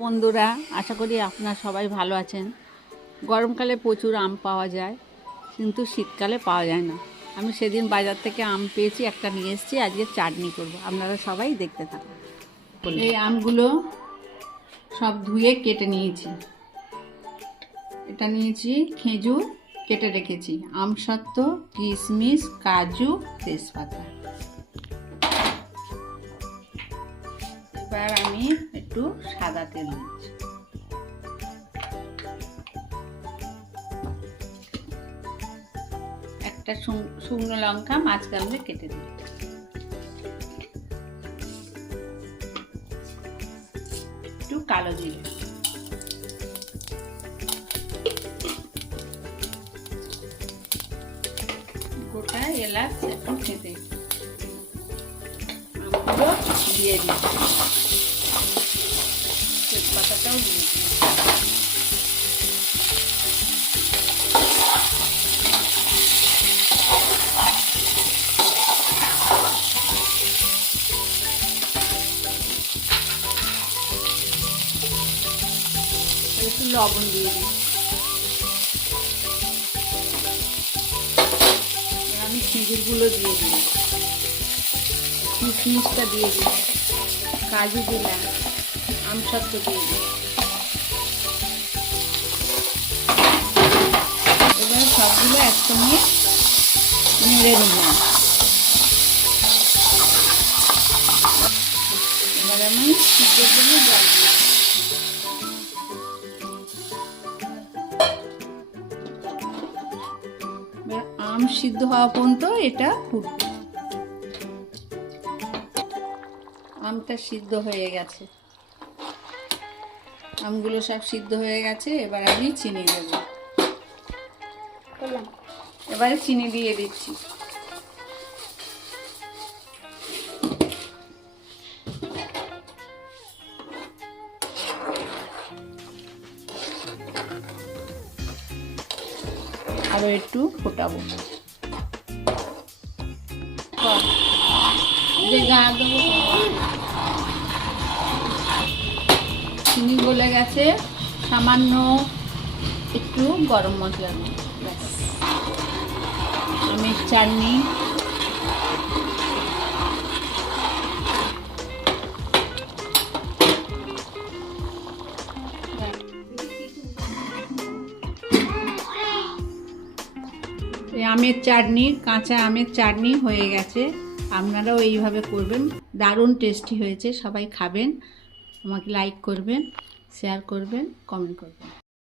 বন্ধুরা, আশা করি আপনারা সবাই ভালো আছেন। গরমকালে প্রচুর আম পাওয়া যায়, কিন্তু শীতকালে পাওয়া যায় না। আমি সেদিন বাজার থেকে আম পেয়েছি, একটা নিয়ে এসেছি, আজকে চাটনি করব। আপনারা সবাই দেখতে থাকুন। এই আমগুলো সব ধুয়ে কেটে নিয়েছি। এটা নিয়েছি খেজুর, কেটে রেখেছি। আম আমসত্ত্ব কিশমিশ, কাজু, তেজপাতা। এবার আমি একটু সাদা তেল দিচ্ছি। একটা শুকনো লঙ্কা মাঝখান দিয়ে কেটে দিই একটু কালো জিরে। গোটা এলাচ এখন খেতে দিয়ে দিচ্ছি। তেজপাতাটাও দিই একটু লবণ দিয়ে দিই। আমি খেজুরগুলো দিয়ে দিই। কিশমিশটা দিয়ে দিই। কাজু দিলাম। আমসত্ত্ব দিয়ে দিই। এবার সবগুলো একসঙ্গে নেড়ে নিলাম এবার আমি সিদ্ধের জন্য জল আম সিদ্ধ হওয়া পর্যন্ত এটা ফুটবে। আমটা সিদ্ধ হয়ে গেছে। আমগুলো সব সিদ্ধ হয়ে গেছে এবার আমি চিনি দেব। এবারে চিনি দিয়ে দিচ্ছি। আরও একটু ফোটাবো। যে গা দেবো চিনি গলে গেছে। সামান্য একটু গরম মশলা। আমের চাটনি। আমের চাটনি, কাঁচা আমের চাটনি হয়ে গেছে। আপনারাও এইভাবে করবেন। দারুণ টেস্টি হয়েছে। সবাই খাবেন। আমাকে লাইক করবেন শেয়ার করবেন কমেন্ট করবেন।